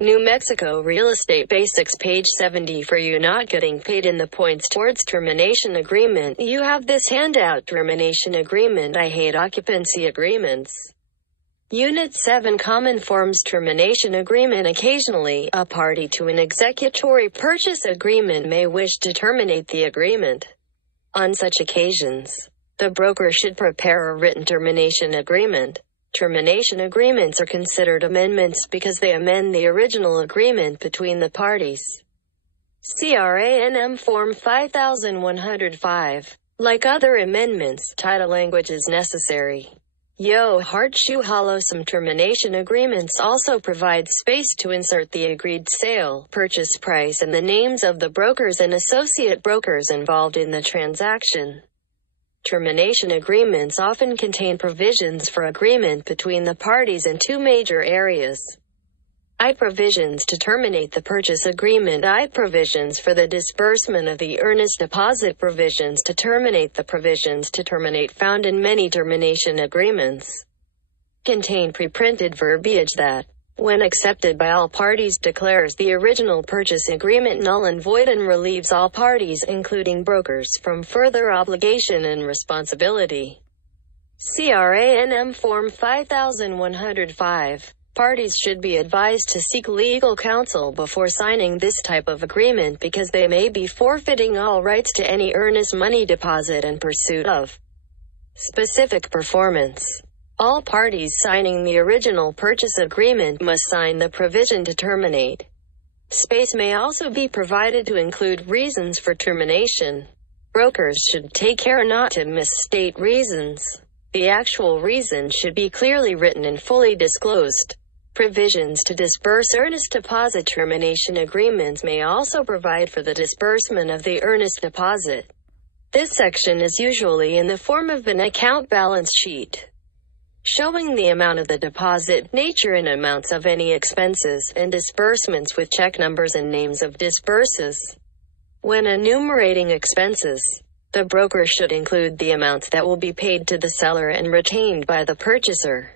New Mexico Real Estate Basics, page 70. For you not getting paid in the points towards termination agreement, you have this handout: termination agreement. I hate occupancy agreements. Unit 7 Common Forms Termination Agreement. Occasionally, a party to an executory purchase agreement may wish to terminate the agreement. On such occasions, the broker should prepare a written termination agreement. Termination agreements are considered amendments because they amend the original agreement between the parties. CRANM Form 5105. Like other amendments, title language is necessary. Yo Hard Shoe Hollow. Some termination agreements also provide space to insert the agreed sale, purchase price, and the names of the brokers and associate brokers involved in the transaction. Termination agreements often contain provisions for agreement between the parties in two major areas. I provisions to terminate the purchase agreement. I provisions for the disbursement of the earnest deposit. Provisions to terminate. The provisions to terminate found in many termination agreements contain preprinted verbiage that, when accepted by all parties, declares the original purchase agreement null and void and relieves all parties, including brokers, from further obligation and responsibility. CRANM Form 5105. Parties should be advised to seek legal counsel before signing this type of agreement because they may be forfeiting all rights to any earnest money deposit in pursuit of specific performance. All parties signing the original purchase agreement must sign the provision to terminate. Space may also be provided to include reasons for termination. Brokers should take care not to misstate reasons. The actual reason should be clearly written and fully disclosed. Provisions to disburse earnest deposit. Termination agreements may also provide for the disbursement of the earnest deposit. This section is usually in the form of an account balance sheet, showing the amount of the deposit, nature and amounts of any expenses, and disbursements with check numbers and names of disbursers. When enumerating expenses, the broker should include the amounts that will be paid to the seller and retained by the purchaser.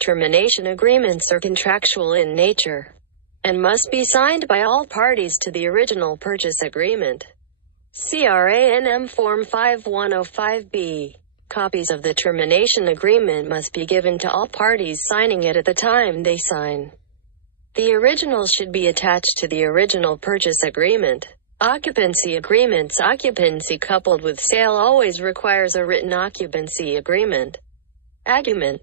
Termination agreements are contractual in nature and must be signed by all parties to the original purchase agreement. CRANM Form 5105B. Copies of the termination agreement must be given to all parties signing it at the time they sign. The original should be attached to the original purchase agreement. Occupancy agreements. Occupancy coupled with sale always requires a written occupancy agreement. Agreement.